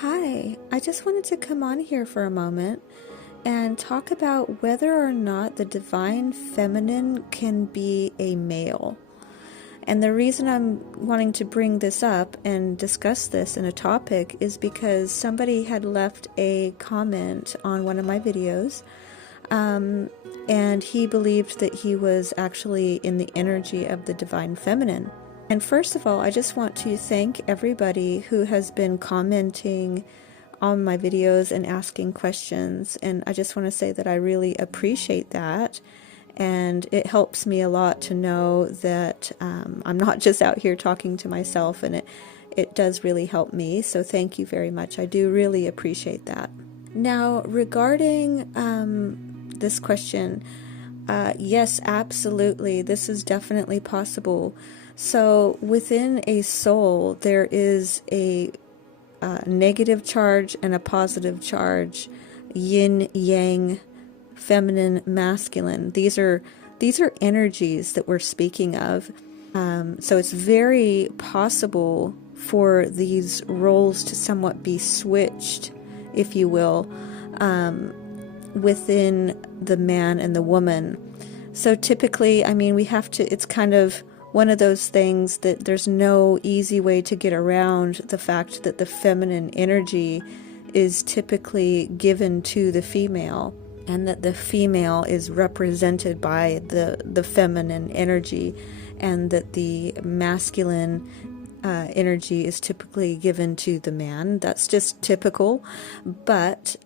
Hi, I just wanted to come on here for a moment and talk about whether or not the divine feminine can be a male. And the reason I'm wanting to bring this up and discuss this in a topic is because somebody had left a comment on one of my videos, and he believed that he was actually in the energy of the divine feminine. And first of all, I just want to thank everybody who has been commenting on my videos and asking questions. And I just want to say that I really appreciate that. And it helps me a lot to know that I'm not just out here talking to myself, and it does really help me. So thank you very much. I do really appreciate that. Now, regarding this question, yes, absolutely. This is definitely possible. So within a soul, there is a negative charge and a positive charge, yin, yang, feminine, masculine. These are energies that we're speaking of. So it's very possible for these roles to somewhat be switched, if you will, within the man and the woman. So typically, I mean, we have to, it's kind of one of those things that there's no easy way to get around the fact that the feminine energy is typically given to the female, and that the female is represented by the feminine energy, and that the masculine energy is typically given to the man. That's just typical, but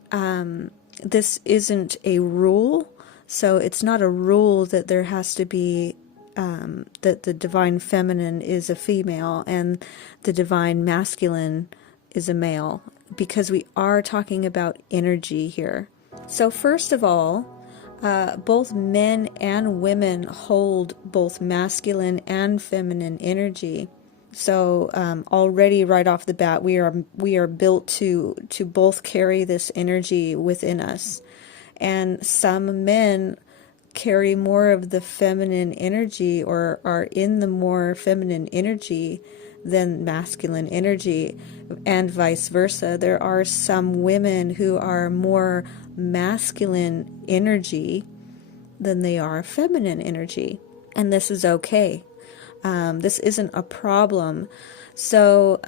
this isn't a rule. So it's not a rule that there has to be that the divine feminine is a female and the divine masculine is a male, because we are talking about energy here. So first of all, both men and women hold both masculine and feminine energy. So already right off the bat, we are built to both carry this energy within us. And some men carry more of the feminine energy, or are in the more feminine energy than masculine energy, and vice versa. There are some women who are more masculine energy than they are feminine energy, and this is okay. This isn't a problem. So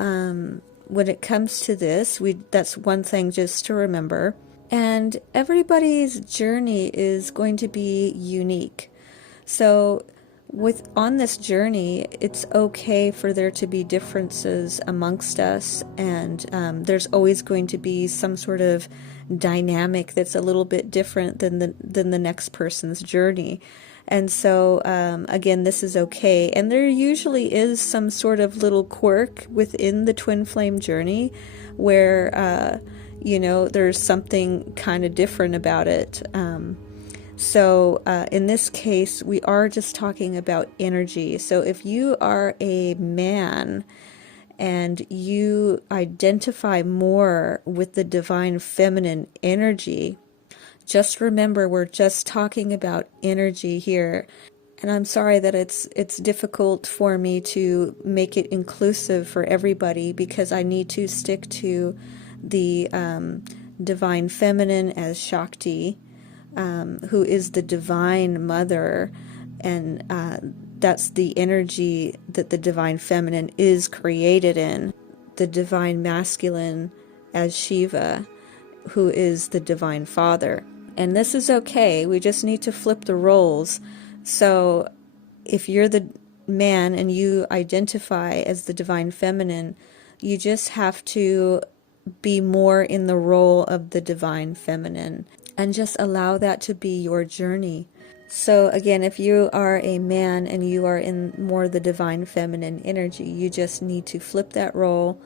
when it comes to this, that's one thing just to remember. And everybody's journey is going to be unique. So on this journey, it's okay for there to be differences amongst us, and there's always going to be some sort of dynamic that's a little bit different than the next person's journey. And so again, this is okay. And there usually is some sort of little quirk within the twin flame journey where there's something kind of different about it. So in this case, we are just talking about energy. So if you are a man and you identify more with the divine feminine energy, just remember we're just talking about energy here. And I'm sorry that it's difficult for me to make it inclusive for everybody, because I need to stick to the divine feminine as Shakti, who is the divine mother, and that's the energy that the divine feminine is created in. The divine masculine as Shiva, who is the divine father. And this is okay. We just need to flip the roles. So if you're the man and you identify as the divine feminine, you just have to be more in the role of the divine feminine, and just allow that to be your journey. So again, if you are a man and you are in more the divine feminine energy, you just need to flip that role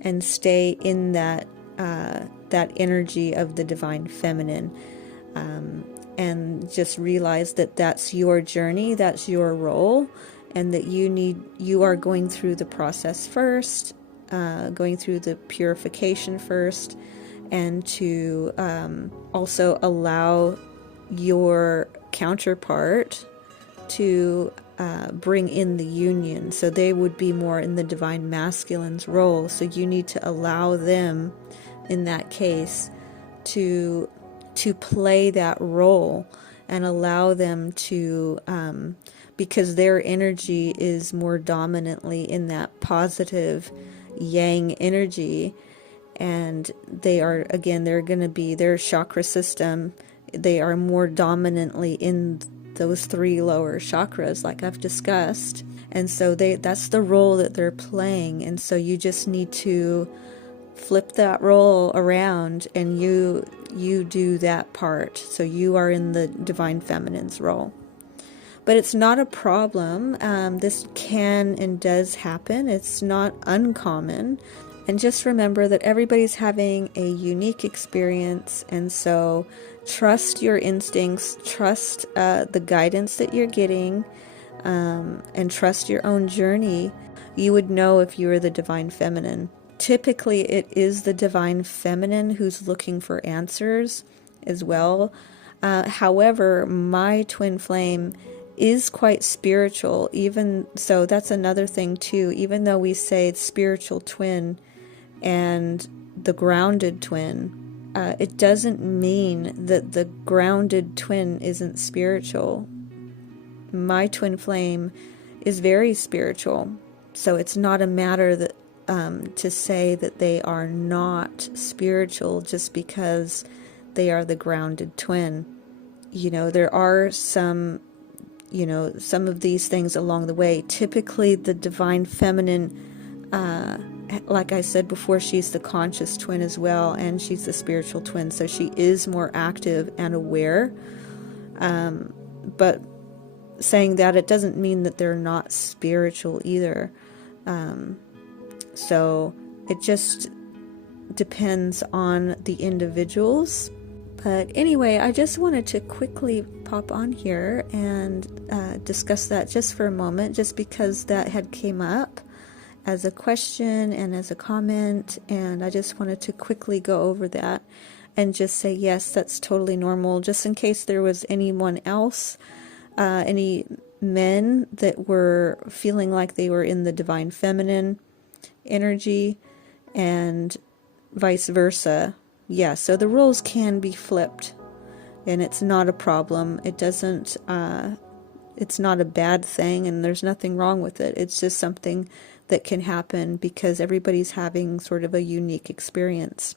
and stay in that energy of the divine feminine, and just realize that that's your journey, that's your role, and that you are going through the process first, going through the purification first, and to also allow your counterpart to bring in the union. So they would be more in the divine masculine's role. So you need to allow them, in that case, to play that role, and allow them to, because their energy is more dominantly in that positive yang energy, and they are, again, they're going to be their chakra system. They are more dominantly in those 3 lower chakras, like I've discussed. And so that's the role that they're playing. And so you just need to flip that role around, and you do that part. So you are in the divine feminine's role. But it's not a problem. This can and does happen. It's not uncommon. And just remember that everybody's having a unique experience, and so trust your instincts, trust the guidance that you're getting, and trust your own journey. You would know if you were the divine feminine. Typically, it is the divine feminine who's looking for answers as well. However, my twin flame is quite spiritual. Even so, that's another thing too. Even though we say it's spiritual twin and the grounded twin, it doesn't mean that the grounded twin isn't spiritual. My twin flame is very spiritual, so it's not a matter that to say that they are not spiritual just because they are the grounded twin. There are some of these things along the way. Typically, the divine feminine, like I said before, she's the conscious twin as well, and she's the spiritual twin, so she is more active and aware. But saying that, it doesn't mean that they're not spiritual either. So it just depends on the individuals. But anyway, I just wanted to quickly pop on here and discuss that just for a moment, just because that had came up as a question and as a comment, and I just wanted to quickly go over that and just say, yes, that's totally normal, just in case there was anyone else, any men that were feeling like they were in the divine feminine energy and vice versa. Yeah, so the roles can be flipped, and it's not a problem. It doesn't, it's not a bad thing, and there's nothing wrong with it. It's just something that can happen because everybody's having sort of a unique experience.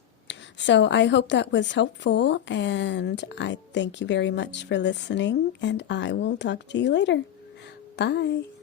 So I hope that was helpful, and I thank you very much for listening, and I will talk to you later. Bye.